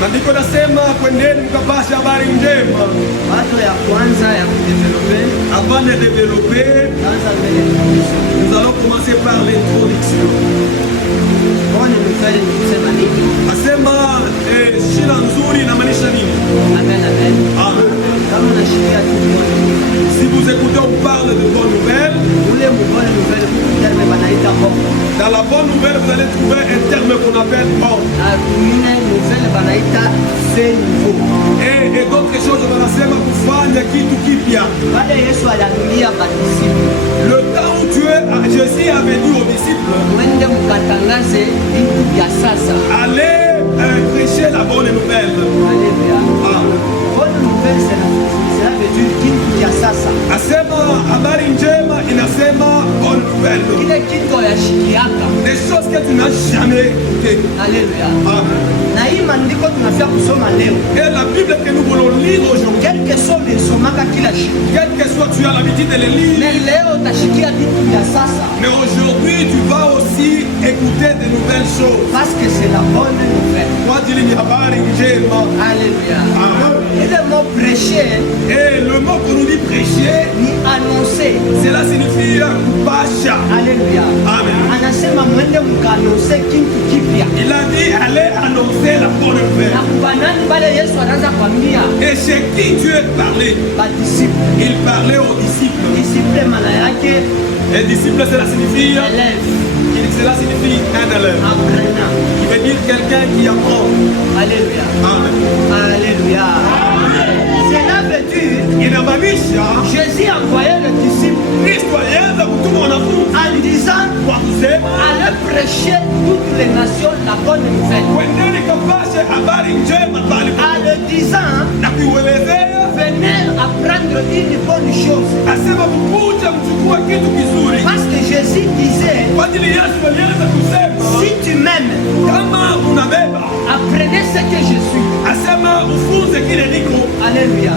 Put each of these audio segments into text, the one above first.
Maandiko nasema kwendeni mkapashe habari njema. Bato ya kwanza ya kudevelope. Avant de développer, nous allons commencer par l'introduction. Bonne nouvelle kusema nini? Asema shina nzuri inamaanisha nini? Amen, amen. Amen. Kama unashikia tu bonne nouvelle. Si vous écoutez, on parle de bonne nouvelle. Ule bonne nouvelle terme banaita hope. Dans la bonne nouvelle, vous allez trouver un terme qu'on appelle hope. Une nouvelle banaita c'est nouveau. Et d'autres choses wanasema kufanya kitu kipya. Pale Yesu alianulia badisiple. Le temps où Jésus avait dit aux disciples, mwende mkatangaze vitu vya sasa. Allez prêcher la bonne nouvelle. Alléluia. Bonne nouvelle cela veut dire kitu vya sasa. Asema habari njema inasema bonne nouvelle. Ile kitu yashikiaka. Des choses que tu n'as jamais écoutées. Alléluia. Amen. Na hii maandiko tunafia kusoma leo. Et la Bible que nous voulons lire aujourd'hui, quel que soit le somaka kila siku. Quel que soit tu as l'habitude de les lire. Mais leo utashikia vitu vya sasa. Mais aujourd'hui tu vas aussi écouter de nouvelles choses. Parce que c'est la bonne nouvelle. Kwa ajili ni habari njema. Alléluia. Amen. Et le mot prêcher. Et le mot que nous dit prêcher, ni annoncer. Cela signifie kupasha. Alléluia. Amen. Anasema mwende mkaannoncer kitu kipya. Il a dit allez annoncer la bonne nouvelle. Na kubanani bale Yesu anaanza kwambia. Et chez qui Dieu parlait? Ba disciples. Il parlait aux disciples. Disciple maana yake. Et disciple cela signifie élève. Cela signifie un élève. Apprenant. Qui veut dire quelqu'un qui apprend. Alléluia. Amen. Alléluia. Cela veut dire. Inamaanisha Jésus envoyait le disciple. Kristo alianza kutuma wanafunzi en disant kwa kusema allez prêcher toutes les nations la bonne nouvelle. Kwendeni kapashe habari njema bali. En le disant na kuelezea venez apprendre une bonne chose. Asema mkuja mchukue kitu kizuri. Parce que Jésus disait kwa ajili Yesu alianza kusema si tu m'aimes kama unabeba apprenez ce que je suis. Asema ufunze kile niko. Alléluia.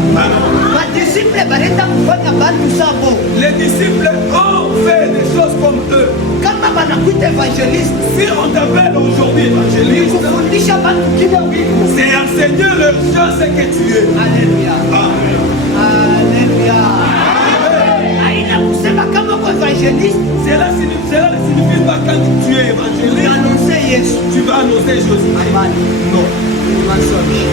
Ma disciple bareta kufanya bantu sabo. Les disciples ont fait des choses comme eux. Kama banakuita évangéliste, si on t'appelle aujourd'hui évangéliste, kufundisha bantu kile wiko. C'est enseigner leur chose ce que tu es. Alléluia. Amen. Alléluia. Aïna kusema kama uko évangéliste, cela ne signifie pas quand tu es évangéliste. Tu annoncer Yesu. Tu vas annoncer Jésus. Amen. Non. Mensonge.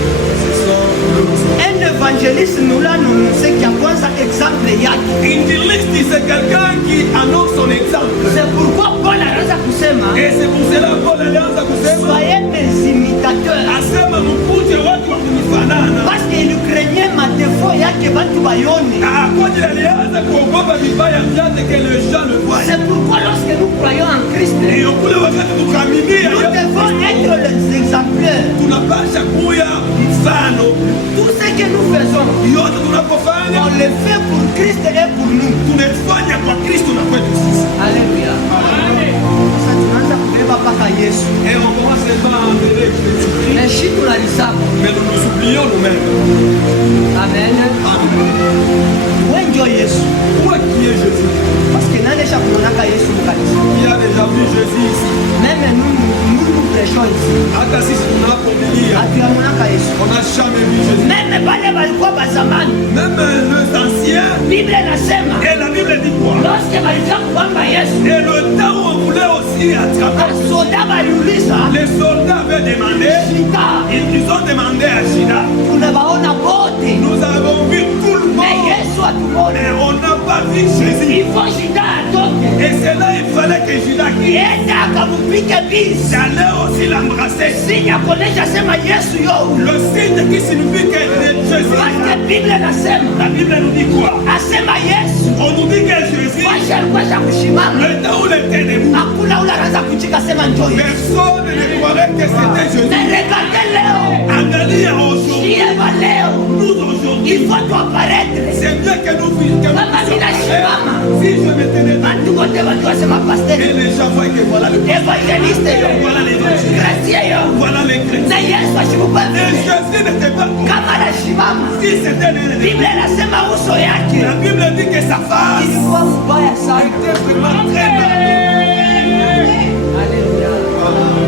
Un évangéliste nous l'a annoncé qui a kwanza exemple yake. Évangéliste c'est quelqu'un qui annonce son exemple. C'est pourquoi Paul alianza kusema. Et c'est pour cela Paul alianza kusema. Soyez mes imitateurs. Asema mkuje watu wa kunifanana. Parce qu'il craignait ma défaut yake batu bayone. Kwa ajili alianza kuogopa vibaya vyake que les gens le voient. C'est pourquoi lorsque nous croyons en Christ, ndio kule wakati tukaaminia nous devons être les exemplaires. Tunapasha kuya mfano. Tout ce que nous faisons, yote tunapofanya, on le fait pour Christ et pour nous. Tunafanya kwa Kristo na kwetu sisi. Alléluia. Sasa tunaanza kubeba paka Yesu. Et on commence seulement à enlever Jésus-Christ. Mais si tunalisahau, mais nous nous oublions nous-mêmes. Amen. Amen. Où est Yesu? Où est qui est Jésus? Parce que nani cha kuonaka Yesu mkanisa. Il a déjà vu Jésus ici. Même nous prêchons ici. Hata sisi tunapohubiria. Hatuyamonaka Yesu. On n'a jamais vu Jésus. Même bale balikuwa bazamani. Même les anciens. Bible inasema. Et la Bible dit quoi? Lorsque balikuwa kubamba Yesu. Et le temps où on voulait aussi attraper. Soldats baliuliza. Les soldats avaient demandé. Shida. Ils ont demandé à Shida. Tunabaona bote. Nous avons vu tout le monde. Mais Yesu atumone. Mais on n'a pas vu Jésus. Il faut Shida atoke. Et c'est là il fallait que Judas quitte. Enda akamupige bisi. J'allais aussi l'embrasser. Signe ya kuonesha sema Yesu yo. Le signe qui signifie que Jésus. Parce que Bible inasema. La Bible nous dit quoi? Asema Yesu. On nous dit que Jésus. Washa alikuwa kushimama. Le temps où il était debout. Hakuna ule anaanza kuchika sema njoo. Personne ne croirait que c'était Jésus. Mais regardez leo. Angalia aujourd'hui. Sieva leo. Nous aujourd'hui. Il faut apparaître. C'est bien que nous puissions. Si je me tenais dans. Et les gens voient que voilà le évangéliste. Voilà l'évangile. Voilà les chrétiens. Et Jésus n'était pas comme. Si c'était le Bible inasema uso yake. La Bible dit que sa face ilikuwa mbaya sana. était vraiment très mal. Alléluia.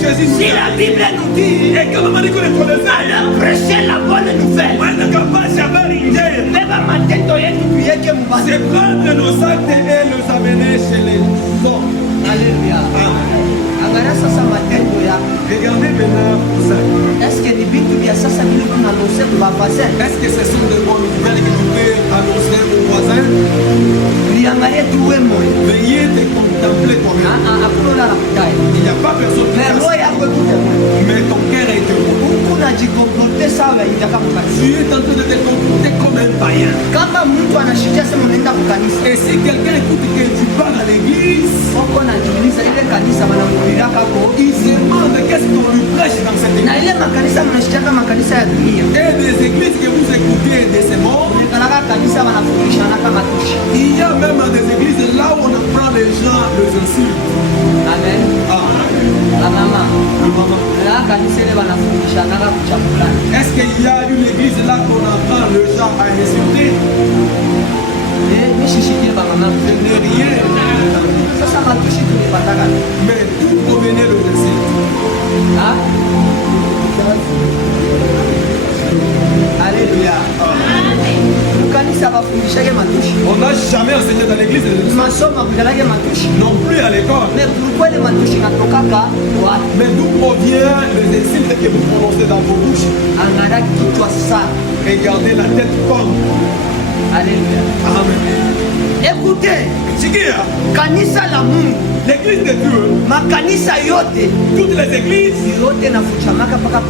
Jésus nous Si la Bible nous dit, et kama maandiko yanatueleza alors prêchez la bonne nouvelle. wanakapasha habari njema, Beba matendo yetu tuiweke mbali. c'est prendre nos actes et les amener chez les hommes. Alléluia. Angalia sasa matendo yako. Regardez maintenant pour ça. Est-ce que ni vitu vya sasa vile tunanose kwa voisin? Est-ce que ce sont des bonnes nouvelles que tu peux annoncer aux voisins? Liangalie tu wewe moyo. Veuillez te contempler toi-même. Hakuna la kudai. Il n'y a pas personne qui Mais fasse roho ça. yako iko Mais ton cœur est heureux. huku najikomporte sawa inataka kukanisa. Tu es en train de te comporter comme un païen. Kama mtu anashikia sema unaenda kukanisa, Et si quelqu'un écoute que tu pars à l'église, uko najiuliza ile kanisa wanamuhubiri hapo, il se demande qu'est-ce qu'on lui prêche dans cette na église. ile makanisa mnashikia kama makanisa ya dunia. Et des églises que vous écoutez de ces mots, Nikalaka kanisa wanafundisha na kama tushi. il y a même des églises là où on apprend les gens les insultes. Amen. La mama. La kanisa ile wanafundisha na kama chakula. Est-ce qu'il y a une église là qu'on apprend les gens à insulter? Nishishikie ba mama. Ce n'est rien. Sasa matushi tulipataka. Mais tout provenait de insultes. Ah. Alléluia. Kanisa bafundishake matushi. On n'a jamais enseigné dans l'église les insultes. Masomo kujalake matushi. Non plus à l'école. Mais pourquoi les matushi natokaka wapi? Mais d'où provient les insultes que vous prononcez dans vos bouches? Angalia kichwa sana. Regardez la tête comme. Alléluia. Amen. Écoutez, Sikia, kanisa la Mungu, l'église de Dieu, makanisa yote toutes les églises yote nafuchamaka mpaka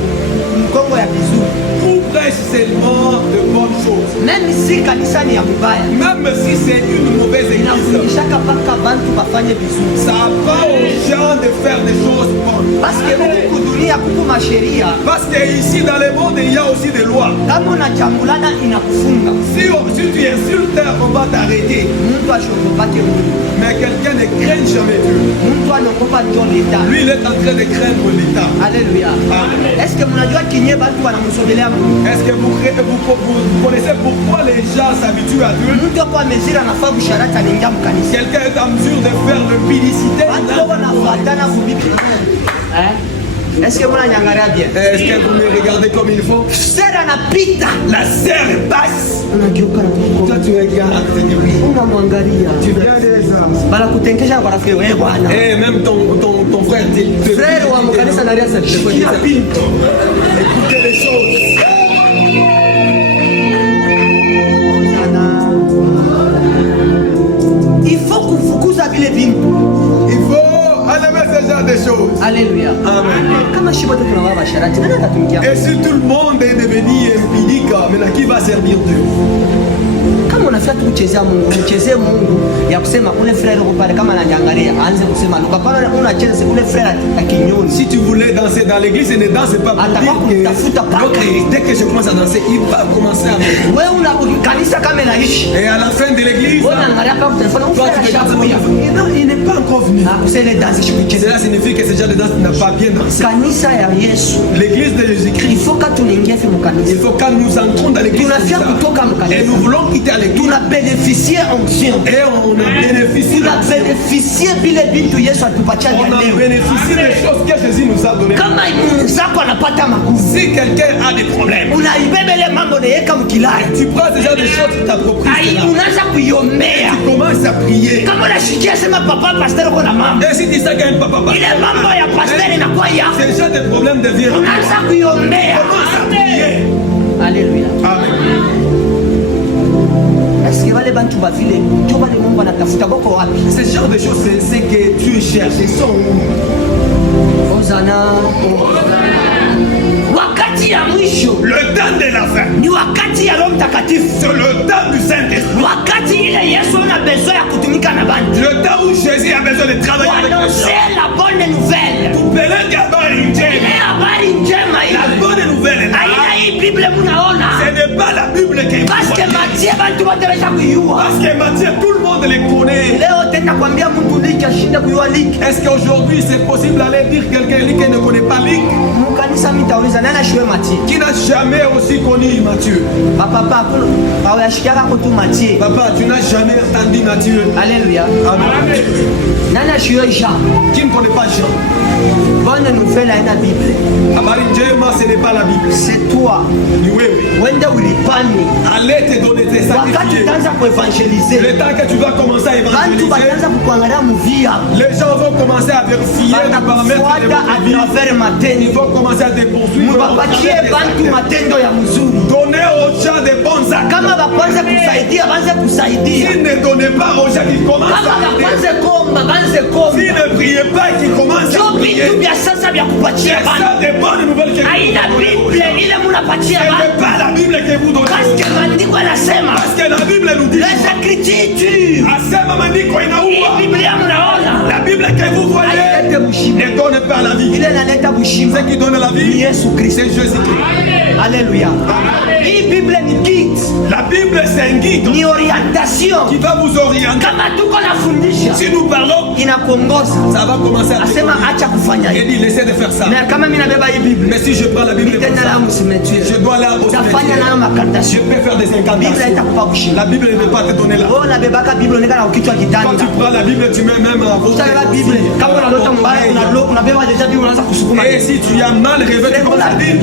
mkongo ya vizuri. vous prêchent seulement de bonnes choses. Même si kanisa ni ya mubaya, Même si c'est une mauvaise église, inafundishaka mpaka bantu bafanye vizuri. ça apprend aux gens de faire des choses bonnes. Parce que huku dunia kuku masheria, Parce que ici dans le monde, il y a aussi des lois. kama unachambulana inakufunga. Si tu insultes, on va t'arrêter. Mtu ashogopake Mungu, Mais quelqu'un ne craint jamais Dieu. mtu anaogopa njo leta. Lui, il est en train de craindre l'État. Alléluia. Amen. Est-ce que mnajua kinye bantu wanamsogelea Mungu? Est-ce que vous connaissez pourquoi les gens s'habituent à Dieu? Mtu kwa mezira anafaa busharati anaingia mkanisa. Quelqu'un est en mesure de faire de publicité. Bantu wanafuatana kubibi. Est-ce que mnanyangalia bien? Est-ce que vous me regardez comme il faut? Sera anapita. La serre passe. Unageuka na Toi, tu regardes, tu dis oui. unamwangalia. Tu viens des hommes. Banakutengesha kwa rafiki wewe bwana. Et même ton frère te Frère wa mkanisa na riasa Chiquita Pinto. Écoutez les choses. Il faut kufukuza vile vintu. Il faut enlever ce genre de choses. Alléluia. Amen. Kama shibote tunawaa basharati, nani atatumikia? Et si tout le monde est devenu impudique, maintenant qui va servir Dieu? Kama unafia tu kuchezea Mungu, mchezee Mungu ya kusema ule frère uko pale kama ananiangalia aanze kusema lugha. Pana unacheza ule frère akinyoni. Si tu voulais danser dans l'église, ne danse pas pour dire que l'autre, dès que je commence à danser, il va commencer à me... Wewe una kanisa kama inaishi. Et à la fin de l'église, Wewe unaangalia kwa telefoni toi frère tu shabu ya. regardes, non, il n'est pas encore venu. Na kusele dance shukucheza. Cela signifie que ce genre de danse n'a pas bien dansé. Kanisa ya Yesu. L'église de Il Jésus-Christ, faut que tuningie fi mkanisa. il faut quand nous entrons dans l'église, Tunafia kutoka mkanisa. et nous voulons quitter à l'église, Bénéficier onction. et on a bénéficié, Tuna bénéficier vile vitu Yesu atupatia on a leo. bénéficié des choses que Jésus nous a données. Kama mwenzako anapata magumu, Si quelqu'un a des problèmes, unaibebele mambo nayeka mkilai. tu prends ce genre de choses, tu t'appropries Ai cela. unaanza kuiombea. Tu commences à prier. Kama unashikia sema papa pastor uko na mambo. Et si tu sais qu'il y a un papa, Ile mambo ya pastor inakuwa yako. ce genre de problème devient à toi. Unaanza kuiombea. Commence à prier. Alléluia. Amen. Est-ce que wale bantu ba vile ndio wale Mungu anatafuta boko wapi? Ce genre de choses, c'est ce que tu cherches. Ils sont où? Hosana. Wakati ya mwisho Le temps de la fin. ni wakati ya Roho Mtakatifu. C'est le temps du Saint-Esprit. Wakati ile Yesu ana besoin ya kutumika na bantu. Le temps où Jésus a besoin de travailler avec les Annoncer gens. la bonne nouvelle. Tupeleke habari njema. Ile habari njema La ile. bonne nouvelle est Haina là. hii Biblia mnaona. Ce n'est pas la Bible qui est Parce que Matthieu bantu wote wamesha kuiua. Parce que Matthieu, tout le monde de les connaître. Leo tena kwambia mtu liki ashinde kuyua liki. Est-ce qu'aujourd'hui c'est possible d'aller dire quelqu'un qui ne connaît pas Luc? Mukanisa mitauliza nani ashue Matthieu? Qui n'a jamais aussi connu Matthieu? Papa awashikiaka kutu Matthieu. Papa, tu n'as jamais entendu Matthieu. Alléluia. Amen. Nani ashue Jean? Qui ne connaît pas Jean? Bonne nouvelle haina Bible. Habari njema, ce n'est pas la Bible. C'est toi. Ni wewe. Wende ulipani. Allez te donner tes Wakati sacrifices. utaanza kuevangeliser. Le temps que tu vas commencer à Bantu évangéliser, bataanza kukuangalia muvia. les gens vont commencer à vérifier les paramètres de Batakufuata votre vie. atravers Ils matendo. vont commencer à te poursuivre. Mubapatie bantu matendo ya mzuri. Donnez aux gens des bons actes. Kama bakwanza kusaidia banze kusaidia. S'ils ne donnez pas aux gens qui commencent Kama à prier, bakwanze komba banze komba. s'ils ne priez pas et qu'ils commencent Sio à prier, vitu vya sasa vya kupatia c'est bantu. ça des bonnes nouvelles que vous Haina Bible ile munapatia Ce n'est bantu. pas la Bible que vous donnez. Parce que maandiko yanasema Parce que la Bible nous dit, les écritures. asema maandiko Hii inaua. Biblia mnaona. La Bible que vous voyez Hailete bushima. ne donne pas la vie. Ile inaleta bushima. Ce qui donne la Ni vie, Yesu Kristo. c'est Jésus-Christ. Alléluia. Hii Bible ni guide. La Bible, c'est un guide Ni orientation. qui va vous orienter. Kama tuko nafundisha Si nous parlons, inakuongoza. ça va commencer à te Asema conduire. acha kufanya Il hivi. dit, laissez de faire ça. Na kama mimi nabeba hii Biblia, Mais si je prends la Bible, nitenda nayo msimetue. je dois là au Tafanya nayo cimetière. makaratasi. Je peux faire des Biblia incantations. itakupa kushima. La Bible ne peut pas te donner là. Wewe unabebaka Biblia unaenda na kichwa Quand kitanda. tu prends la Bible, tu mets même à votre Utabeba Biblia. Kama unalota mbaya unabeba deja Biblia unaanza kusukuma. Et si tu as mal rêvé, tu commences à dire,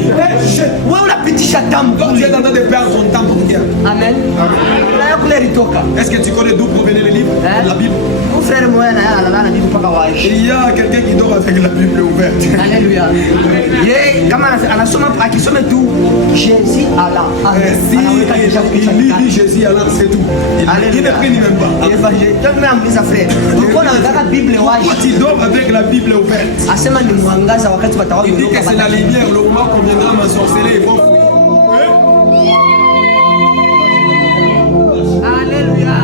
Wewe unapitisha damu donc tu es kule. en train de perdre ton temps pour rien. Amen. Na yako ile ilitoka. Est-ce que tu connais d'où provenait le livre? Hein? La Bible. Mon frère moya na yeye analala na Biblia mpaka waishi. Il y a quelqu'un qui dort avec la Bible ouverte. Alléluia. Yeye kama anasoma akisoma tu Jésus ala. Si Anaweka deja kichwa il kitanda. lit Jésus, alors c'est tout. Il ne prie même pas. Évangile. Donc mimi amuliza frère. Ulikuwa unaweka Biblia Pourquoi wapi? tu dors avec la Bible ouverte? Asema ni mwangaza wakati watawa Il dit que c'est la lumière, le moment qu'on viendra m'ensorceler, ils vont fouiller. Alléluia.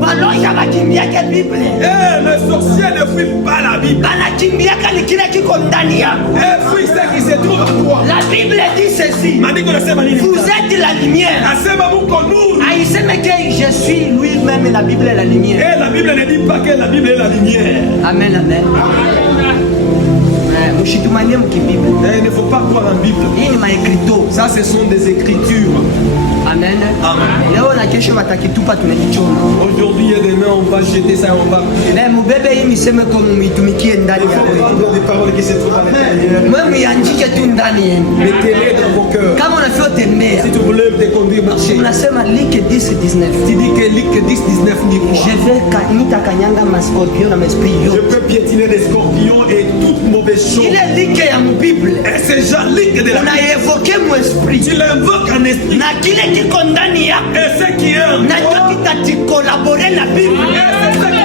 Baloja bakimbiaka Biblia. Eh, les sorciers ne fuient pas la Bible. Banakimbiaka ni kile kiko ndani yako. Eh, fuient ce qui se trouve en toi. La Bible dit ceci. Maandiko nasema nini? Vous êtes la lumière. Nasema muko nuru. Aiseme que je suis lui-même la Bible est la lumière. Et la Bible ne dit pas que la Bible est la lumière. Amen, amen. Mshitumanie mkibible. Eh, il ne faut pas croire en Bible. Hii ni maekrito. Ça, ce sont des écritures. Amen. Amen. Leo na kesho watakitupa tunakichoma. Aujourd'hui et demain, on va jeter ça, on va. Na mubebe hii miseme kwa mitumikie ndani Il faut yako. prendre des paroles qui se trouvent à l'intérieur. Mwe muyanjike tu ndani yenu. Mettez-les dans vos cœurs. Kama unafio tembea. Si tu voulais te conduire marcher, Unasema like 10-19. tu dis que Luc 10-19 dit quoi? Je vais nitakanyanga mascorpion na maesprit Je yote. peux piétiner les scorpions et toute mauvaise chose. Ile like ya mbible. Et c'est Jean-Luc de la Bible. Unaevoke mu esprit. Tu l'invoques en esprit. Na kile kiko ndani yako. Et ce qui est en Na toi, ndio kitatikolabore na Biblia. et c'est ce qui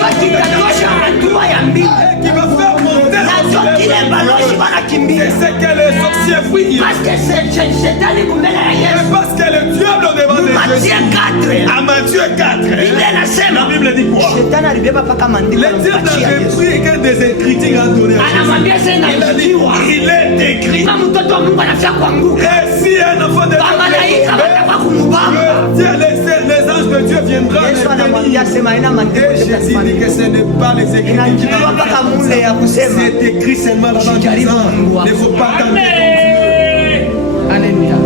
va se Ndio kitatosha hatua ya mbili. et qui va faire monter Na la ndio kile baloshi wanakimbia. Et c'est que les sorciers fuient. Parce que shetani kumbele ya Et Yesu. parce que le diable au devant de Matthieu Jésus. 4. À Matthieu 4. Biblia inasema La Bible dit quoi? shetani alibeba paka maandiko Le diable anampatia avait Yesu. pris que des écritures à donner à Jésus. Anamwambia sasa Il a dit, inaandikiwa. il est écrit. Kama mtoto wa Mungu anafia kuanguka. Et si un enfant de Malaika watakuwa kumubamba. Dieu, les anges de Dieu viendront Yesu les anamwambia bénir. sema haina maandiko Et Jésus dit que ce n'est pas les écritures qui inaandikwa mpaka mule ya kusema. c'est écrit seulement là-bas disant, il ne faut pas tenter. Alléluia.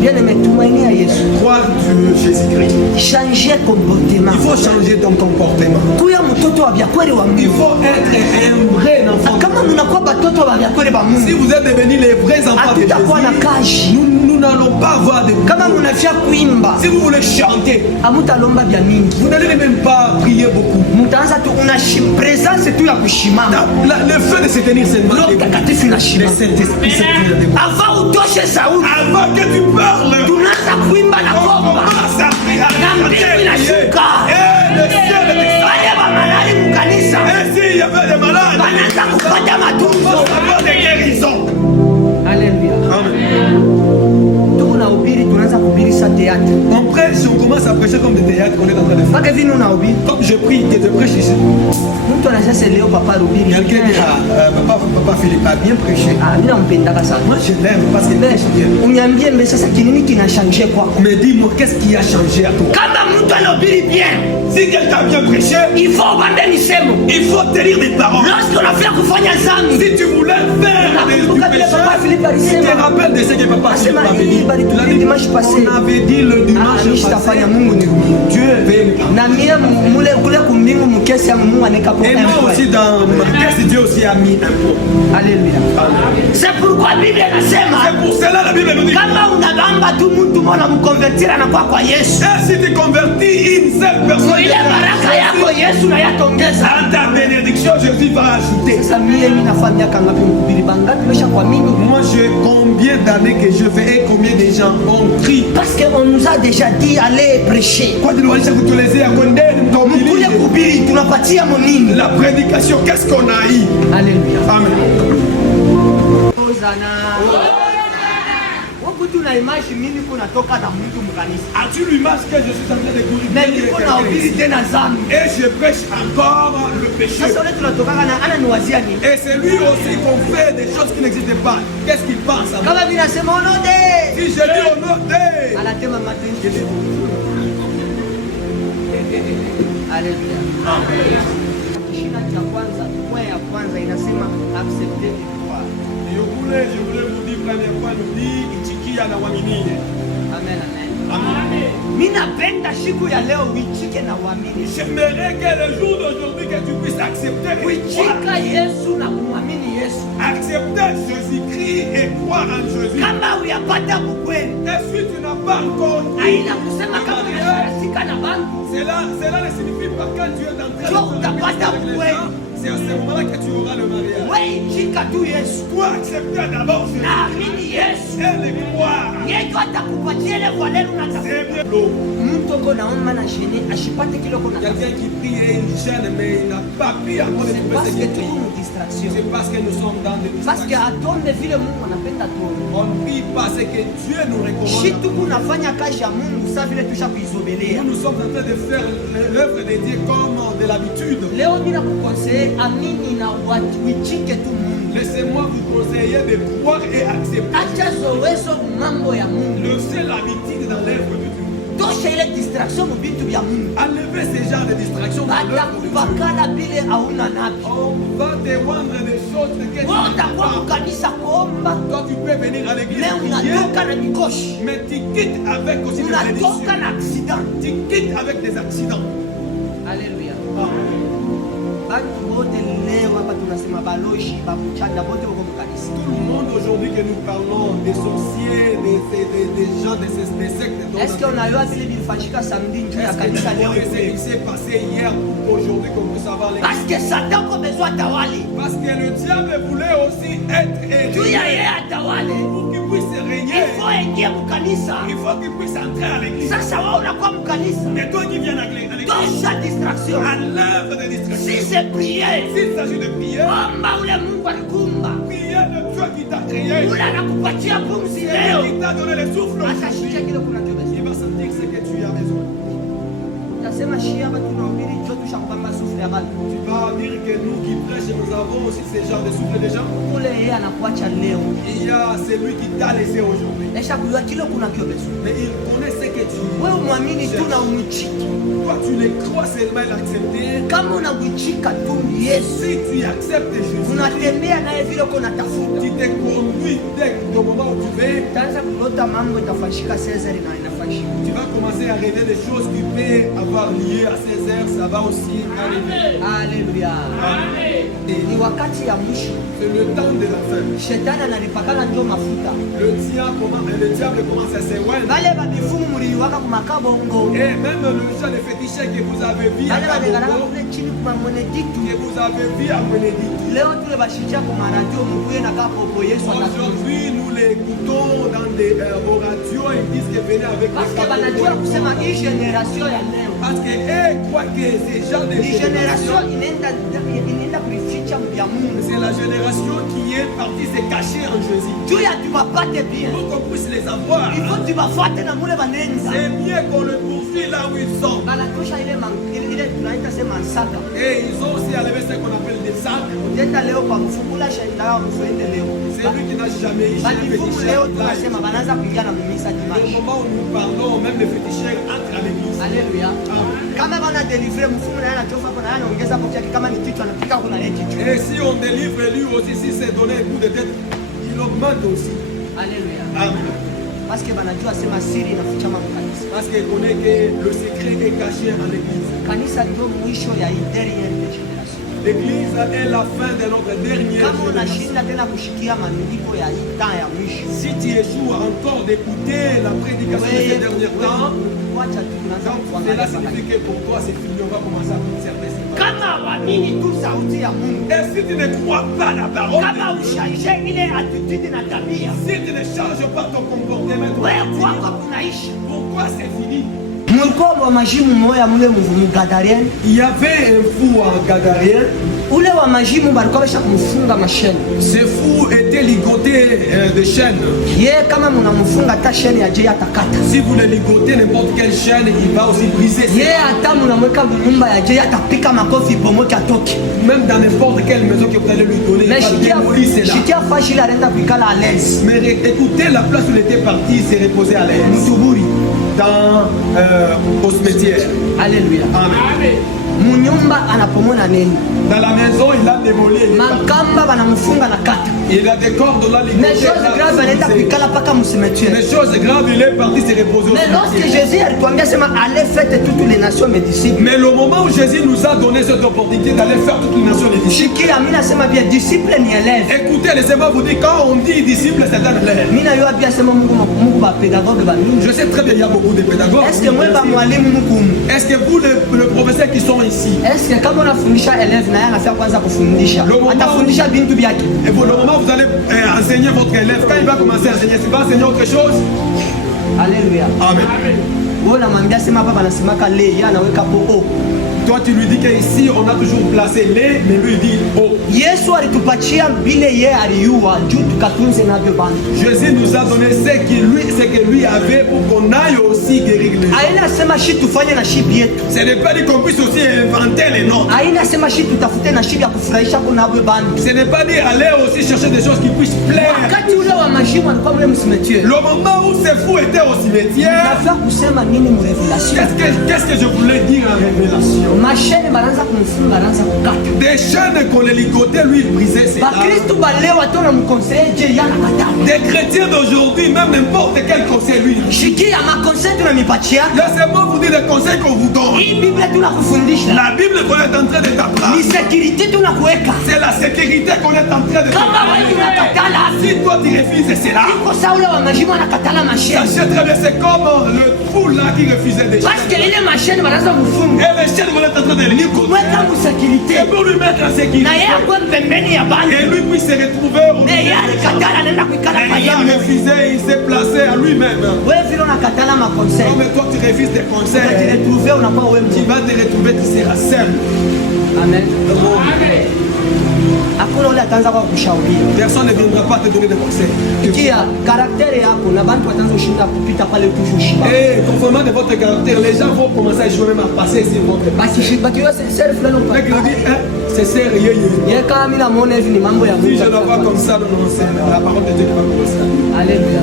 Bien aimé, tumainia Yesu. Croire Dieu Jésus-Christ. Changer comportement. Il faut changer ton comportement. Kuya mtoto wa vya kweli wa Il Mungu. faut être un vrai enfant. Kama mnakuwa batoto wa vya kweli wa Si Mungu, vous êtes devenus les vrais enfants de hatutakuwa na Jésus, kashi. nous n'allons pas avoir de... Kama mnafia kuimba, Si vous voulez chanter, hamutalomba vya mingi. vous n'allez même pas prier beaucoup. Mtaanza tu presence tu ya kushimama. Le fait de se tenir seulement Roho debout. Mtakatifu Le inashimama. Saint-Esprit se tient debout. Avant utoshe sauti, Avant que tu parles, tunaanza kuimba na on kuomba. commence à prier. Na mbingu inashuka. Et le ciel est exalté. Wale wa malali mkanisa Et s'il y avait des malades, wanaanza kupata on matunzo. va avoir des guérisons. Haleluya. Amen. Tuko na ubiri, tunaanza kuhubiri sa théâtre. On prêche, on commence à prêcher comme des théâtres qu'on est en train de faire. Paka vino na obi. Comme je prie, que je prêche ici. Mtu anasema leo papa Rubiri. Quelqu'un dit, papa Philippe a bien prêché. Ah, mimi nampenda sana. Moi je l'aime parce qu'il prêche bien. Uniambie mais sasa kinini kina changer kwako? Mais dis-moi, qu'est-ce qui a changé à toi? Kama mtu anahubiri bien, Si quelqu'un a bien prêché, il faut ubande misemo. il faut tenir des paroles. Lorsqu'on a fait kufanya zambi, Si tu voulais faire du péché, tu te rappelles de ce que papa Philippe avait dit. Il a dit, dimanche passé. on avait dit le dimanche passé, Dieu veut nous pardonner. Na mie mule kule kumbingu mkesi ya Mungu aneka Et moi aussi dans ma caisse, Dieu aussi a mis un pot. Alléluia. c'est pourquoi Bible inasema C'est pour cela la Bible nous dit, kama unabamba tu mtu mwana mkonvertira na kwa Yesu, et si tu convertis une seule personne, ile baraka yako Yesu na yatongeza. à ta bénédiction, Jésus va ajouter. Sasa mie mimi nafanya miaka ngapi mhubiri bangapi mesha kwa mimi? Moi, j'ai combien d'années que je fais et combien de gens ont crié. Parce qu'on nous a déjà dit allez prêcher. Kwa tuliwanisha kutuelezea kondeni Mkule mtaumilie. kuhubiri tunapatia monini. La prédication, qu'est-ce qu'on a eu? Alléluia. Amen. Hosana. Wakutu na image mimi kuna toka na mtu mkanisa. As-tu l'image que je suis en train de courir? Mais niko na hubiri tena zambi. Et je prêche encore le péché. Sasa ule tunatoka na ana niwazia nini? Et c'est lui aussi qu'on fait des choses qui n'existent pas. Qu'est-ce qu'il pense à moi? Kama vile nasema onode. Si je dis au nom de... Anatema matenzi. Alléluia. Shina cha kwanza, kwa ya kwanza inasema accepter le croire. Je voulais vous dire première fois, nous dit, itikia na waminie. Amen, amen. Amen. Mimi napenda siku ya leo uichike na uamini. J'aimerais que le jour d'aujourd'hui que tu puisses accepter et Uichika croire. Yesu na kumwamini Yesu. Accepter Jésus-Christ et croire en Jésus. Kama uyapata ukweli, Et si tu n'as pas encore haina kusema kama unashika na bantu. cela ne signifie pas quand tu es en train Jour de utapata avec les ukweli. gens, c'est à ce moment-là que tu auras le mariage. Wewe ichika tu Yesu. Toi, accepter d'abord Jésus Na amini Yesu. et le croire. Yeye atakupatia ile valeur unatafuta. C'est bien l'eau. Mtu uko naomba na shene ashipate kile uko natafuta. Quelqu'un qui prie et il gêne, mais il n'a pas pu encore de C'est trouver parce ce que qu'il tuko prie. mu distraction. C'est parce que nous sommes dans des Parce que distractions. atombe vile Mungu anapenda tuombe. On prie parce que Dieu nous recommande. Shitu kunafanya kazi ya Mungu sasa vile tusha kuizogelea. Nous sommes en train de faire l'œuvre de Dieu comme de l'habitude. Leo mimi nakukonseje amini na uichike tu Mungu. Laissez-moi vous conseiller de croire et accepter. Acha zowezo mambo ya Mungu. Le seul habitude dans l'œuvre de Dieu. Tosha ile distraction mu bintu bya Mungu. Enlevez ces genres de distractions dans l'œuvre de Dieu. Batakubakala bile hauna nabi. On va te rendre des choses que tu Wewe n'as utakuwa pas. kukanisa kuomba, Toi, tu peux venir à l'église leo prier, unatoka na mikoshi. mais tu quittes avec aussi des Unatoka bénédictions. na accident. Tu quittes avec des accidents. Alléluia. Bantu bote leo hapa tunasema baloshi, babuchanda bote wako mkanisa. Tout le monde aujourd'hui que nous parlons des sorciers, des gens de ces sectes. Est-ce qu'on a eu vile vilifanyika samedi nje ya kanisa leo Ce qui hivi? s'est passé hier pour aujourd'hui qu'on puisse avoir les... Parce que Satan kwa besoin tawali. Parce que le diable voulait aussi être Tu ya érigé yeye atawale. pour qu'il puisse régner. Il faut ingia mkanisa. Il faut qu'il puisse entrer à l'église. Sasa wewe unakuwa mkanisa. Et toi qui viens à l'église, Tosha distraction. à l'œuvre de Si distraction. c'est prier. S'il s'agit de prier, Omba ule Mungu alikumba. prier le Dieu qui t'a créé, Ule anakupatia pumzi qui leo. t'a donné le souffle Atashikia aujourd'hui. kile kunachobeza. Il va sentir ce que tu as besoin. Nasema shia hapa tunahubiri njoo tushakupamba sufu ya bado. Tu vas dire que nous qui prêchons, nous avons aussi ce genre de souffle de gens. Ule yeye anakuacha leo. Il y a celui qui t'a laissé aujourd'hui. Nesha kujua kile kunachobeza. Mais il connaît ce que tu Wewe muamini tu na umchiki. Toi, tu les crois seulement l'accepter. Kama unamchika tu Yesu, Si tu acceptes Jésus, unatembea naye vile uko natafuta. tu te conduis dès au moment où tu veux. Utaanza kulota mambo itafanyika Caesar na inafanyika. Tu vas commencer à rêver des choses qui peuvent avoir lié à 16 heures. Ça va aussi arriver. Haleluya. Ni wakati ya mwisho. C'est le temps de la fin. Shetani analipakana ndio mafuta. Le diable commence à se oindre. Wale babifumu mliwaka kumakabongo. Et même le genre de féticheur que vous avez vu à Wale wanengana Kabongo, kule chini kwa Benedict. que vous avez vu à Bénédicte. Leo tule bashija kwa maradio mkuye na kapopo Yesu anakuja. Aujourd'hui, nous l'écoutons dans des aux radios. Ils disent que venez avec Parce les que banajua kusema hii generation ya leo Parce que eux croient que ces gens de Ni generation génération, inaenda kuificha vya Mungu. c'est la génération qui est partie se cacher en Jésus. Juu ya tubapate bien. Pour qu'on puisse les avoir. Il faut tubafuate na mule banenza. C'est mieux qu'on le poursuit là où ils sont. Banatosha ile tunaita sema nsaka. Et ils ont aussi enlevé ce qu'on appelle des sacs. Ujenda leo kwa mfungula shaida yao mfuende leo. C'est lui qui n'a jamais eu Bali chez les mfumu leo féticheurs. tunasema banaanza kuingia na mumisa Au dimanche. moment où nous parlons, même les féticheurs entrent à l'église. Alléluia. Kama bana délivrer mfumu na yeye anachofa hapo na yeye anaongeza hapo kiasi kama ni kichwa anapika kuna ile kichwa. Et si on délivre lui aussi, si c'est donné un coup de tête, il augmente aussi. Alléluia. Amen. Parce que banajua sema siri inaficha mambo kanisa. Parce qu'il connaît que le secret est caché en l'église. Kanisa ndio mwisho ya hii dernière generation. L'église est la fin de notre dernière Kama génération. unashinda tena kushikia maandiko ya hii temps ya mwisho. Si tu échoues encore d'écouter la prédication de ces derniers temps, Wacha tu tunaanza cela kuangalia sasa. signifie que pour toi c'est fini, on va commencer à observer ça. Kama waamini tu sauti ya Mungu. Et si tu ne crois pas la parole, Kama ushaishe ile attitude na tabia. si tu ne changes pas ton comportement, Wewe kwako kunaishi. pourquoi c'est fini? Mulikuwa wa majimu moya mule Mugadarien. Il y avait un fou en Gadarien. Ule wa majimu balikuwa basha kumfunga masheni. Ce fou était ligoté de chaînes. Ye kama mnamfunga ta sheni ya je atakata. Si vous le ligotez n'importe quelle chaîne, il va aussi briser. Ye hata mnamweka nyumba ya je atapika makofi bomoki atoki. Même dans n'importe quelle maison que vous allez lui donner, il Mais va démolir cela. shikia fashi la renda kuikala à l'aise. Mais écoutez, la place où il était parti, il s'est reposé à l'aise. Mutuburi. Dans au cimetière. Alléluia. Amen. Munyumba anapomona nini? Dans la maison, il a démoli. Makamba banamfunga na kata. Il a des cordes là, Mais chose grave anaenda kuikala paka mcimetière. Les choses graves, il est parti se reposer au Mais lorsque cimetière. Jésus alituambia sema allez faites toutes les nations mes disciples. Mais le moment où Jésus nous a donné cette opportunité d'aller faire toutes les nations les disciples. Shiki amina sema bien disciple ni élève. Écoutez, laissez-moi vous dire, quand on dit disciple, c'est un élève. Mina yo abia sema Mungu ba pédagogue ba mingi. Je sais très bien, il y a beaucoup de pédagogues. Est-ce que moi ba mwalimu mkumu? Est-ce que vous, le professeur qui sont ici, Est-ce que kama unafundisha élève na yeye anafia kwanza kufundisha? Atafundisha bintu byake. et pour le moment où vous allez enseigner votre élève, quand il va commencer à enseigner, tu vas enseigner autre chose. Alléluia. Amen. Wewe unamwambia sema baba anasemaka le yeye anaweka po. Toi, tu lui dis qu'ici, on a toujours placé les, mais lui il dit oh. Yesu alitupatia vile yeye aliyua juu tukatunze navyo bantu. Jésus nous a donné ce que lui avait pour qu'on aille aussi guérir les gens. Aina sema shi tufanye na shi bietu. Ce n'est pas dit qu'on puisse aussi inventer les noms. Aina sema shi tutafute na shi ya kufurahisha kuna navyo bantu. Ce n'est pas dire aller aussi chercher des choses qui puissent plaire. Wakati ule wa majimu alikuwa mle msimetier. Le moment où ces fous étaient au cimetière, Nafia kusema nini mu revelation? qu'est-ce que je voulais dire en révélation? Mashene banaanza kumfunga, anaanza kukata. Des chaînes qu'on les ligotait, lui il brisait ses larmes. Bakristo baleo watona mkonseye je yana katana. Des chrétiens d'aujourd'hui, même n'importe quel conseil lui. Shiki ya makonseye tunamipatia. Laissez-moi vous dire les conseils qu'on vous donne. Hii Biblia tunakufundisha. La Bible qu'on est en train de t'apprendre, Ni sécurité tunakuweka. c'est la sécurité qu'on est en train de Kama wewe unakatala, Si toi tu refuses cela, iko sawa ule wa majimu anakatala mashene. sachez très bien, c'est comme le fou là qui refusait des Parce que chaînes. ile mashene banaanza kufunga. Et les chaînes qu'on est en train de les Kumweka mu sécurité. et pour lui mettre en sécurité. Na yeye akwe pembeni ya bantu. Et lui puisse se retrouver au Na yeye alikatala anaenda kuikala Et kwa il a yeye. refusé, il s'est placé à lui-même. Wewe vile unakatala makonseye. Non mais toi tu refuses tes conseils. Utajitrouver unakuwa wewe Tu mtu. vas te retrouver, tu seras seul. Amen. Hakuna ule ataanza kwa kushauria. Personne ne viendra pas te donner des conseils. Kia karakteri yako na bantu wataanza kushinda kupita pale toujours shiba. Et conformément de votre caractère, les gens vont commencer à jouer même à passer sur votre Baki yo self fulani Mec, il upate. dit, hein, c'est sérieux. Yeye kama mimi namuona hivi ni mambo ya Si Mungu. je ne vois comme ça, non, non, c'est la parole de Dieu qui va commencer. Alléluia.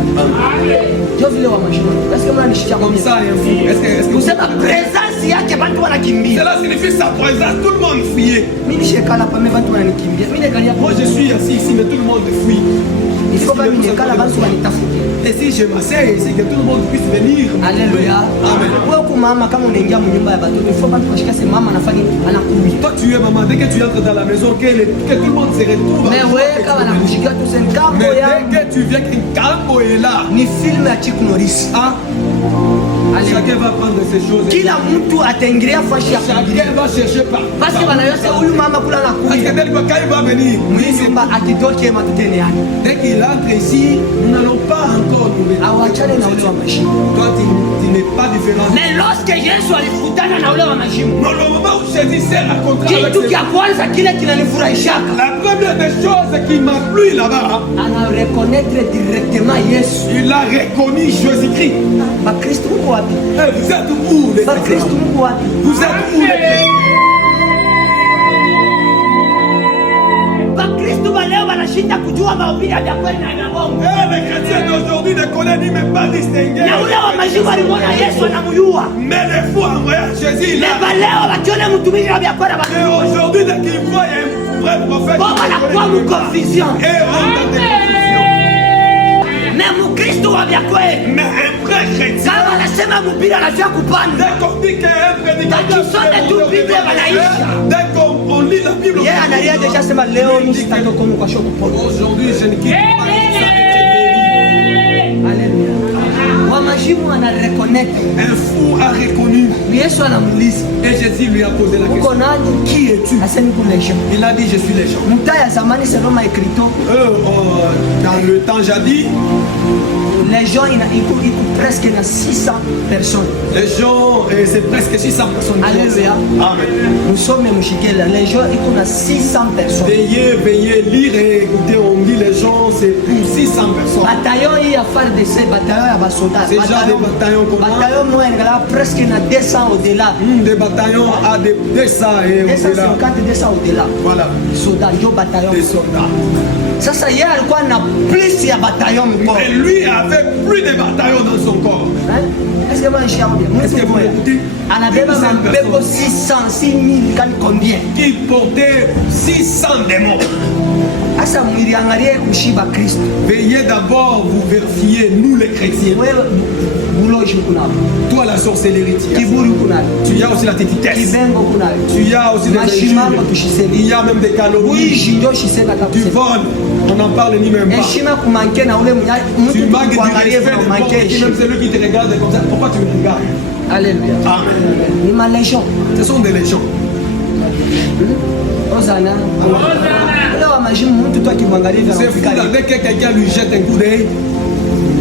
Jo vile wa mashino. Est-ce que mnanishikia Comme ça, il y a un fou. Est-ce que kusema presence yake bantu wanakimbia. cela signifie sa présence, tout le monde fuyait. Mimi nishekala pa mimi bantu wananikimbia. Mimi nikalia Moi, je suis assis ici, mais tout le monde fuit. il faut pas mimi nikala bantu wanitafutie. Et si je m'asseye ici, que tout le monde puisse venir. Alléluia. Amen. Wewe kwa mama kama unaingia mnyumba ya watoto, il faut bantu washika sema mama anafanya anakubi. Toi, tu es maman, dès que tu entres dans la maison, que tout le monde se retrouve. Mais wewe kama anakushika tu senkambo Mais ya dès que tu viens, qu'un cambo est là. ni film ya Chick Norris. Ah, Chacun va prendre ses choses. Kila mtu ataingilia fashi ya Chacun va chercher par. parce que wanayose huyu mama kula na Parce que kuja quand il va venir, mwinyumba akitoke matuteni yake dès qu'il entre ici, nous n'allons pas encore nous mettre. awachane na ule wa mashimo. Toi, tu n'es pas différent. Mais lorsque Yesu alikutana na ule wa mashimo, Dans le moment où Jésus s'est rencontré avec kitu ses... cha kwanza kile kinanifurahishaka La première des choses qui m'a plu là-bas, ana reconnaître directement Yesu. il a reconnu Jésus-Christ. Bakristo mko wapi? Eh, vous êtes où les Bakristo chrétiens? mko wapi? Vous êtes où les chrétiens? Bakristo wa leo wanashinda kujua mahubiri ya kweli na ya bongo. Eh, les chrétiens d'aujourd'hui ne connaissent ni même pas distinguer. Na ule wa mashimo alimwona Yesu anamjua. Mais les fois en voyant Jésus, il Leba a... leo wakiona mtumishi wa biashara Et wanamjua. aujourd'hui, dès qu'ils voient un vrai prophète, Bon wanakuwa mu confusion. et on a des confusions. Mais mkristo wa kweli Mais un vrai chrétien, kama anasema mpira anafia kupanda. dès qu'on dit qu'un prédicateur, dès qu'on lit la Bible, Yeye analia deja sema leo msitatokomu kwa shoko pole. aujourd'hui, je ne quitte pas ça et je guéris. Haleluya. Wa mashimo ana reconnaître. Un fou a reconnu Yesu anamuuliza, et Jésus lui a posé la uko question. nani? Qui es-tu? Asema niko lejo. Il a dit, je suis les gens. Mtaa ya zamani seloma ekrito, Dans le temps jadis, les gens iko presque na 600 personnes. les gens, c'est presque 600 personnes. Alléluia. Amen. Nous sommes mushikela, les gens iko na 600 personnes. Veillez, lire et écouter, on dit les gens, c'est pour 600 personnes. Bataillon hii ya FARDC, bataillon ya basoda. C'est déjà des bataillons comment? Bataillon moja ingala presque na 200 au-delà. Des bataillons à des 200 et au-delà. 250 200 au-delà. Voilà, Soda ndio bataillon. des soldats. Sasa yeye alikuwa na plus ya bataillon mko. Et lui avait plus de bataillons dans son corps. Est-ce que moi je suis Est-ce que vous m'écoutez? anabeba mapepo 600 6000 kani combien? Qui portait 600 démons. Asa mwiliangalie kushiba Kristo. Veillez d'abord, vous vérifiez, nous les chrétiens. Wewe buloji kunalo. Toi la sorcellerie, tu Kiburi kunalo. as aussi la tétitesse. Kibengo kunalo. Tu as aussi des Mashimamo injures. tushisemi. Il y a même des calomnies. Wishi ndio shisema Tu kabisa. voles, on n'en parle ni même pas. Heshima kumanke na ule Tu mtu manques du kuangalie respect vile de manke n'importe qui, heshima. même celui qui te regarde comme ça. Pourquoi tu me regardes? Alléluia. Amen. Ni malejo. Ce sont des légions. Ozana. Ule wa majimu mtu tu akimwangalia vile C'est fou, anafika. dès que quelqu'un lui jette un coup d'œil,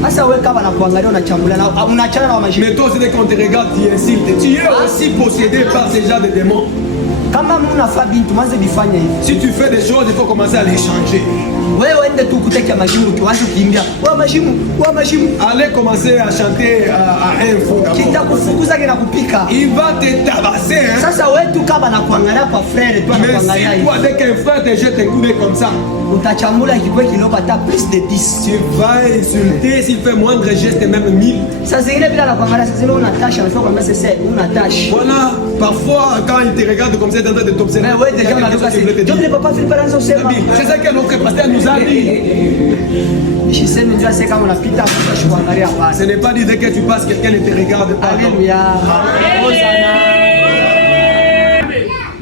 Sasa wewe kama nakuangalia unachambula na unachana na wa majimu. mais toi aussi dès qu'on te regarde, tu insultes. Tu es aussi possédé par ces gens de démons. Kama mnafaa bintu mwanze bifanya hivi. Si tu fais des choses, il faut commencer à les changer. Wewe ende tu kuteka majimu ukianza kukimbia. Wa majimu. Allez commencer à chanter à un faux d'abord. Kitakufukuza kina kupika. Il va te tabasser. Hein? Sasa wewe tu kama nakuangalia kwa frère tu Mais anakuangalia si hivi. toi, dès qu'un frère te jette un coup d'œil comme ça, Utachambula kikwe kilopata plus de 10. tu vas insulter s'il fait moindre geste, même 1000. Sasa zingine bila nakuangalia sasa zingine unatasha unafika kwa message unatasha. Voilà, parfois quand il te regarde comme ça, il est en train de t'observer. Mais ouais Il y a déjà on a quelque chose qu'il voulait te dit. Donc dire. le papa Philippe Ranzo sema. C'est ça que notre pasteur nous a dit. Shisemi ndio sasa kama unapita kwa kuangalia hapa. Ce n'est pas dit dès que tu passes, quelqu'un ne te regarde pas. non. Alléluia. Hosana.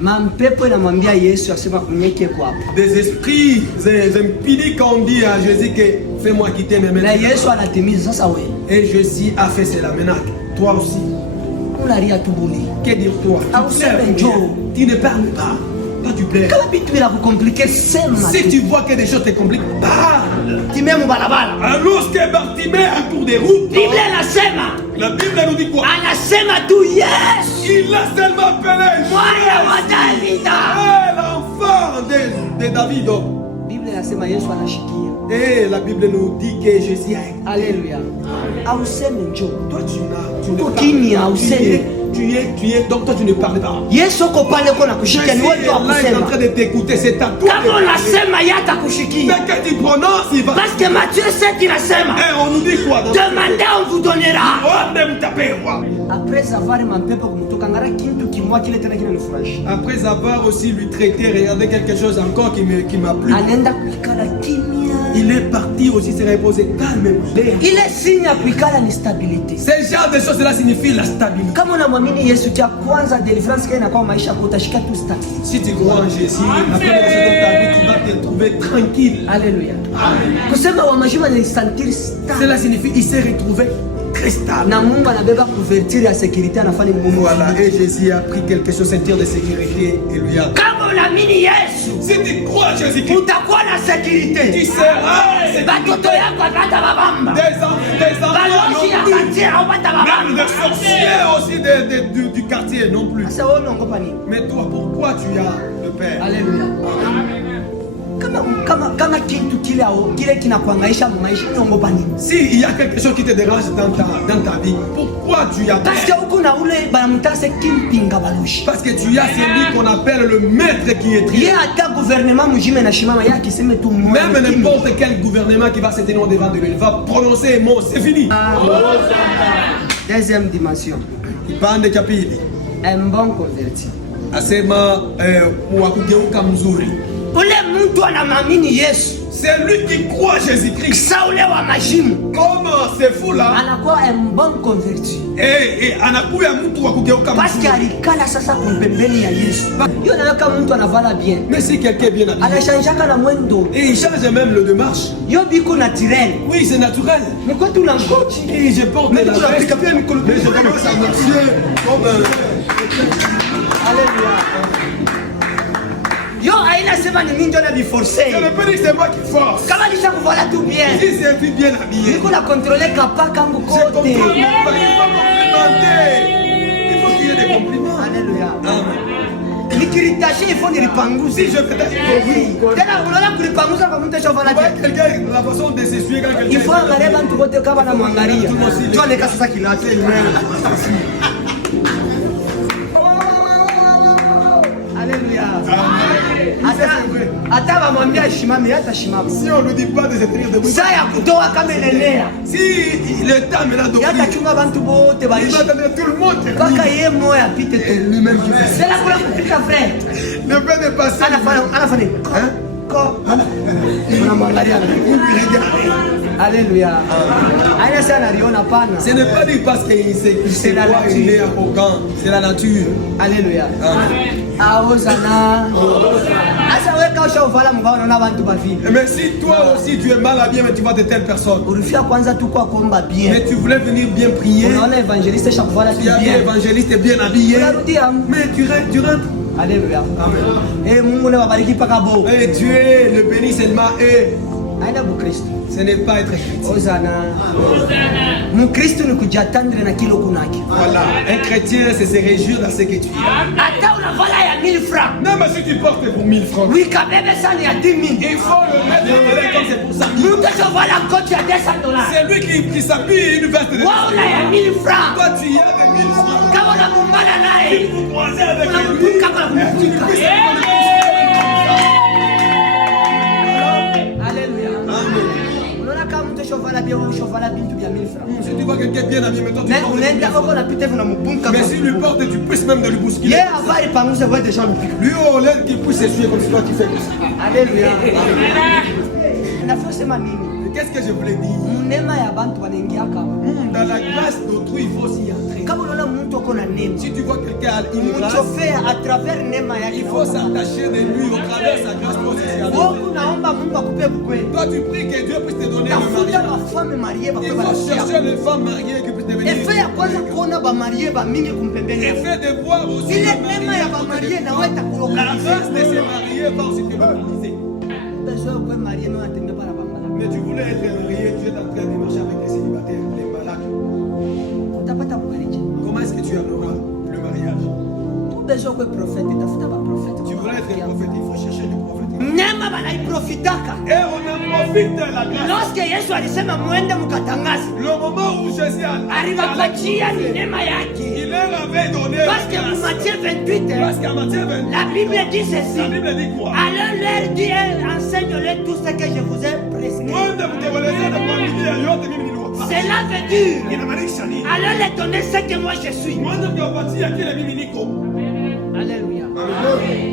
Mampepo inamwambia Yesu asema kunyeke kwa hapo. Des esprits impudiques ont dit à Jésus que fais-moi quitter mes Na mains. Yesu anatimiza sasa wewe. Et Jésus a fait cela. Maintenant, toi aussi. Unalia tubuli. Que dire toi? Ah, Tu vous pleures, savez, Dieu. Joe. Tu ne parles pas. Toi, tu pleures. Kama vitu bila kukomplike sema. Si tu vois que des choses te compliquent, parle. Timemu barabara. Alors que Bartimée à court des routes, Biblia inasema, la Bible nous dit quoi? anasema tu Yesu Il a seulement appelé mwana wa Davida. l'enfant de David. Biblia inasema Yesu anashikia. Et la Bible nous dit que Jésus a écouté. Haleluya. Auseme njoo. Toi, tu ne Uko parles kimya, pas. useme. Donc toi, tu ne parles pas. Yesu uko pale uko Jésus nakushikia ni wewe est là, il est en kusema. train de t'écouter. C'est à toi. Kama unasema yeye atakushikia. Dès que tu prononces, il va. Parce que Matthieu 7 inasema, Et on nous dit quoi? demandez on vous donnera. On aime taper, roi. Après avoir mampepo kumtoka ngara kintu kimwa kile tena kinanifurahisha. Après avoir aussi lui traité, regardez quelque chose encore qui m'a plu. Anaenda kuikala kimya. Il est parti aussi se reposer calmement. Ile signe ya kuikala ni stability. Ce genre de choses, cela signifie la stabilité. Kama unamwamini Yesu kia kwanza deliverance kia inakuwa maisha yako utashika tu stability. Si tu crois en Jésus, la première chose de ta vie, tu vas te trouver tranquille. Haleluya. Kusema wa majima ni sentir stable. Cela signifie il s'est retrouvé très stable. Na Mungu anabeba couverture ya sécurité anafanya Mungu. Voilà, et Jésus a pris quelque chose, ceinture de sécurité, et lui a... Kama unaamini Yesu, Si tu crois en Jésus-Christ, utakuwa na tu sécurité. seras Batoto yako hapata babamba. des Balozi ya enfants, kantia hapata même babamba. des sorciers aussi du quartier non plus. Sasa wewe unaogopa nini? Mais toi, pourquoi tu as le Père? Haleluya. Kama kitu kile kinakuhangaisha maisha unaogopa nini? Si il y a quelque chose qui te dérange dans ta vie, pourquoi tu as Parce que peur? huko na ule banamtase kimpinga baloshi. Parce que tu as celui qu'on appelle le maître qui est Yeye trié. hata gouvernement mjime na shimama yake iseme tu mmoja. Même n'importe quel gouvernement qui va se tenir devant de lui, il va prononcer un mot, c'est fini. Deuxième dimension. Pande kapili Un bon converti. asema wa kugeuka mzuri. Ule mtu anamwamini Yesu, C'est lui qui croit Jésus-Christ. Saule wa mashimu Comme c'est fou là, Anakuwa un bon converti. anakuya mtu wa kugeuka Parce que mzuri. alikala sasa kumpembeni ya Yesu. Hiyo naweka mtu anavala bien. Mais si quelqu'un est bien habillé, Anashanjaka na mwendo. et il change même le démarche. Yo biko naturel. Oui, c'est naturel. Niko tu na ngochi. Et je porte Mais la tu l'as veste, pris, mais je commence à marcher comme Alléluia. Yo aina sema ni mimi ndio na biforce. Je ne peux dire que c'est moi qui force. Kama nisha kuvala tu bien. Si c'est lui bien habillé, Niko na contrôler kapa kangu je comprends. kote. Il faut complimenter. Il faut qu'il y ait des compliments. Alléluia. Amen. Nikiritashi ifo nilipanguze. Si je peux dire Tena unaona kulipanguza kwa mtu shovala que bien. quelqu'un, la façon de s'essuyer quand quelqu'un Il faut angalia bantu wote kama na mwangalia. Tumosi- Tuone kasa sasa kilacho. Alléluia. Hata bamwambia ashimame hata shimama. Si on ne dit pas de se tenir debout, Saa ya kutoa kama inaenea. si le temps maintenant d'ouvrir, Yata chunga bantu bote il baishi. va donner tout le monde. Mpaka yeye moya apite Et tu. lui-même qui fait. Sela kula kupita frère. Ne peut ne passer. Anafanya. Hein? Ko. Unamwangalia. Alléluia. Aina sana aliona pana. Ce n'est pas dit parce qu'il sait la quoi, nature. il est arrogant. C'est la nature. Alléluia. Amen. Aozana. Asa weka ushavala mbao unaona bantu bavile. Mais si toi aussi tu es mal habillé, mais tu vois de telles personnes, Ulifia kwanza tu kwa kuomba bien. mais tu voulais venir bien prier, Unaona evangeliste shakuvala tu tu as vu bien. évangéliste bien habillé, Unarudia. mais tu rentres. Alléluia. Amen. Mungu na wabariki paka bo. Et tu es le béni seulement et Aina Bukristo. ce n'est pas être chrétien. Ozana. Mkristo ni kujatandre na kilo kunaki. Voilà. Un chrétien, c'est se réjouir dans ce que tu es. hata unavala ya 1000 francs, Même si tu portes pour 1000 francs, wikabebe sana ya 10 000. il faut le mettre en l'air comme c'est pour ça. Mtu ashovala koti ya 200 dollars, C'est lui qui s'habille une veste de waula ya 1000 francs. Toi, tu y as des 1000 francs. Kama unamumbana naye Vous croisez avec lui. unamtuka kwa kumfuka. Alléluia. Unaona kama mtu shovala bien au shovala bintu bya 1000 francs. Si tu vois quelqu'un bien habillé, mais toi tu Mais portes unaenda des koko na pite kuna mpunga. Mais si lui porte, tu puisses même de lui bousculer. Yeye avari panguze kwa des gens mpika. Lui, au lieu qu'il puisse s'essuyer comme si toi tu fais comme ça. Alléluia. Nafaa sema nini? Qu'est-ce que je voulais dire? Munema ya bantu wanaingia kama. Dans la grâce d'autrui, il faut s'y entrer. Kama unaona mtu ako na neema. Si tu vois quelqu'un a une grâce, Mchofea à travers neema yake. il faut s'attacher de lui au travers de sa grâce pour s'y entrer. Wewe unaomba Mungu akupe bukwe. Toi, tu pries que Dieu puisse te donner un Tafuta mariage. mafame marie Il bakwe faut chercher banakia. les femmes mariées qui puissent devenir. Efe ya kwanza kuona ba marie ba mingi kumpembeni. Et fait de voir aussi Ile les neema ya ba marie na wewe La takulokalize. grâce de se marier va aussi te mobiliser. Besoin kwa marie na atembe para bambala. Mais tu voulais être marié, tu es en train de marcher avec les célibataires, les malades. Utapata kubariki. Comment est-ce que tu auras le mariage? Besoin kwa prophète, tafuta ba prophète. Tu voulais être un prophète, il faut chercher du prophète. Neema banaiprofitaka. Et on en profite de la grâce. Lorsque Yesu alisema mwende mkatangaze, Le moment où Jésus aliwapatia ni neema yake. il leur avait donné la Parce que grâce. pour Matthieu 28, Parce qu'en Matthieu 20, la Bible dit la ceci. Bible dit quoi? Alors leur dit, enseigne-leur tout ce que je vous ai prescrit. Mwende mtekeleze kwa Biblia yote mimi niliwapa. Cela veut dire, Inamaanisha nini? alors les donner ce que moi je suis. Mwende mkawapatia kile mimi niko. Alléluia.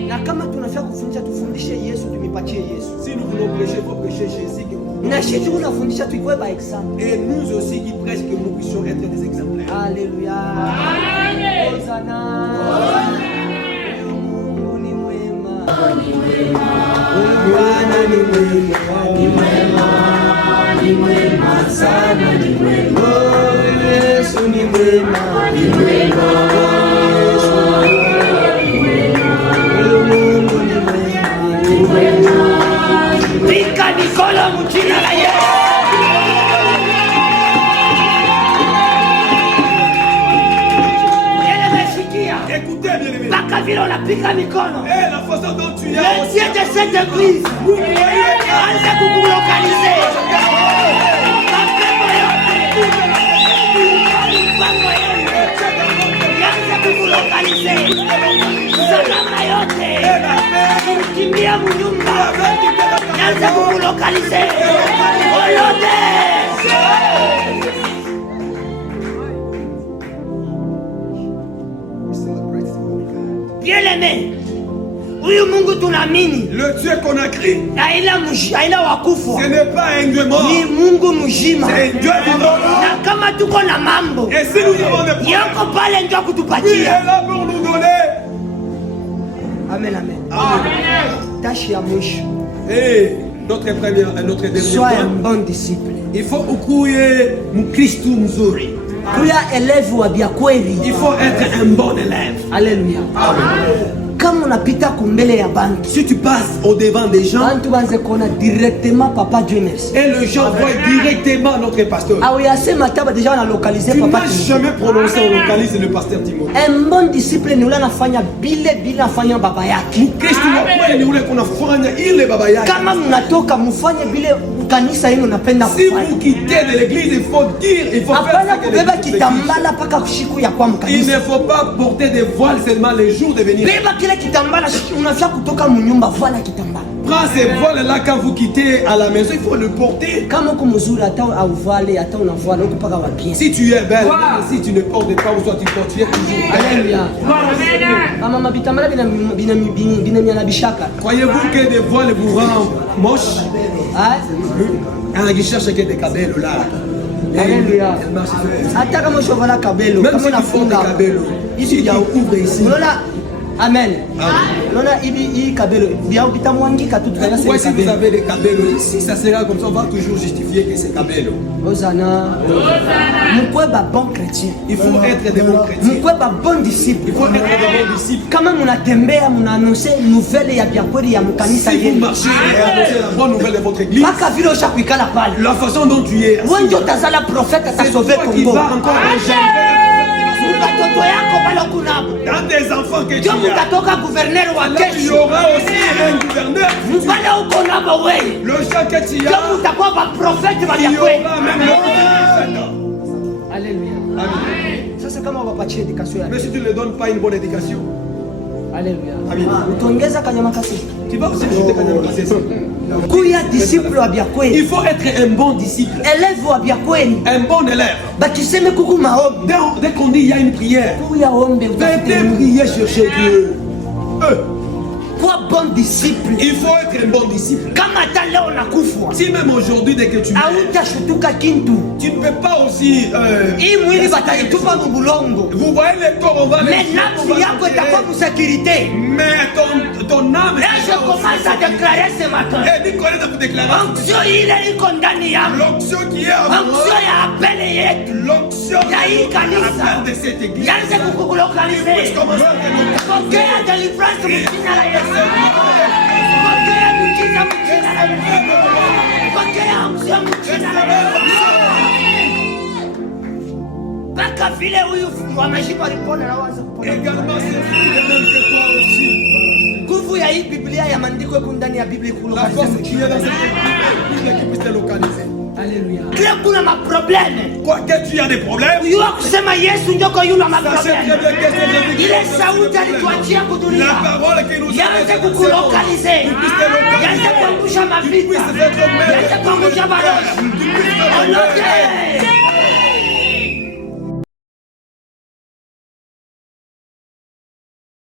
Na kama tunafaa kufundisha tufundishe Yesu, tumipatie Yesu. Si nous voulons prêcher, il faut prêcher Jésus. Na sisi tunafundisha tuikwe ba example. Et nous aussi qui prêchons, que nous puissions être des exemplaires. Alléluia. Hosana. Mungu ni mwema. Bwana ni mwema. Ni mwema sana, ni mwema. mwema, ni mwema. Mungu ni mwema, ni mwema. Pika mikono mjina la Yesu. Écoutez, bien-aimés. Mpaka vile unapika mikono. Et la façon dont tu Le es. Dieu de cette église aanze kukulokalize. Mapepo yote, mipango yote yaanze kukulokalize. Salama yote kimbia munyumba yaanze kukulokalize. Olode bien-aimé, huyu Mungu tunaamini Le Dieu qu'on a créé, haina wakufu, ce n'est pas un Dieu mort. ni Mungu mzima. C'est un Dieu vivant. Na kama tuko na mambo Et si nous avons des problèmes, yako pale ndio il est kutupatia. là pour nous donner. Amen, amen. Amen. Tashi ya mwisho, Et notre dernier sois un point, bon disciple. il faut ukuye mkristu mzuri. Kuya elevu wa vya kweli. Il faut être un bon élève. Haleluya. Kama unapita kumbele ya bantu, Si tu passes au devant des gens bantu banze kuona directement papa Dieu merci. et les gens voient directement notre pasteur, Au yasema taba deja wanalokalize tu papa n'as Timothée. jamais prononcé au localise le pasteur Timothée. Un bon disciple ni ule anafanya bila anafanya baba yake. Mkristu wa kweli ni ule kunafanya ile baba yake. Kama mnatoka mfanye bile kanisa yenu napenda Si kufanya. vous quittez de l'église, il faut dire, il faut faire Hapana ce que kubeba l'église kitambala paka kushiku ya kwa exige. Il mkanisa. ne faut pas porter des voiles seulement les jours de venir. Beba kile kitambala unafia kutoka mnyumba vala kitambala. Prends ces voiles-là quand vous quittez à la maison, il faut le porter. Kama uko mzuri hata auvale hata unavala uko paka wa bien. Si tu es belle, même si tu ne portes pas ou soit tu portes, tu es toujours belle. Alléluia. Mama bitambala bina bishaka. Croyez-vous que des voiles vous rendent moche? Ah? Un qui cherche que des cabelles là. Alléluia. Elle marche comme ça. Hata kama ushovala kabelo, Même kama si tu portes unafunga des cabelles, si tu couvres ici. unaona amen. Amen. Unaona hii kabelo bia bitamwangika tu tutaya Pourquoi si vous kabelo. avez des cabelles ici, ça sera comme ça, on va toujours justifier que c'est cabelles. Hosanna. Mkwe ba bon chrétien. Il faut être des bons chrétiens. Mkwe ba bon disciple. Il faut être des bons disciples. Kama munatembea munaanonse nouvelle ya bia kweli ya mkanisa Si vous yenu. marchez et annoncez la bonne nouvelle de votre église, Paka vile ushakuikala pale. la façon dont tu es, Wewe ndio utazala profeta c'est toi atasauver qui Kongo. vas encore engendrer Watoto yako pale kunabo. dans tes enfants que tu Ndio as. mutatoka gouverneur wa Là, il y kesho. aura aussi un gouverneur. Mbale uko nabo wewe. Le gens que tu Ndio as, mutakuwa ba profeta ba il y vya kweli. aura même le prophète. Alléluia. Amen. Sasa kama wapatie education ya. Mais si tu ne donnes pas une bonne éducation, Alléluia. Amen. Utongeza kanyama kasi. tu vas aussi jeter quand même c'est ça. Kuya disciple wa vya kweli. Il faut être un bon disciple, Élève wa vya kweli. un bon élève. Bakiseme kuku maombi. Dès qu'on dit il y a une prière, Kuya ombe utafute venez Mungu. prier chercher Dieu. Kuwa bon disciple. Il faut être un bon disciple. Kama hata leo nakufwa. Si même aujourd'hui, dès que tu meurs, Hautashutuka kintu. tu ne peux pas aussi. Hii mwili bataitupa mubulongo. Vous voyez les corps, on va les Mais nafsi yako itakuwa musécurité. Mais ton âme. Là, je commence à déclarer ce matin. Et Nicolas a déclaré Onction ile iko ndani yangu. l'onction qui est à moi, Onction ya apele yetu. l'onction Ya hii kanisa. de cette église. Yanze kukulokalize. Je commence à te Pokea deliverance mjina la Yesu. Pokea miujiza mjina la Yesu. Pokea onction mjina la Yesu. Mpaka vile huyu wameshika ripona na waanze kupona. également c'est le même que toi aussi. Nguvu ya hii Biblia ya maandiko yako ndani ya Biblia La kulokaliza. force qui est dans cette église, qui puisse te localiser. Alléluia. Kila kuna maprobleme. Quoi que tu as des problèmes, Uyua kusema Yesu njoko yule sachez très maprobleme. bien que c'est Jésus-Christ. Ile sauti alituachia La kudunia. parole qui nous Yanze kukulokalize. Yanze kuangusha mavitu. Yanze kuangusha maroho. Onote.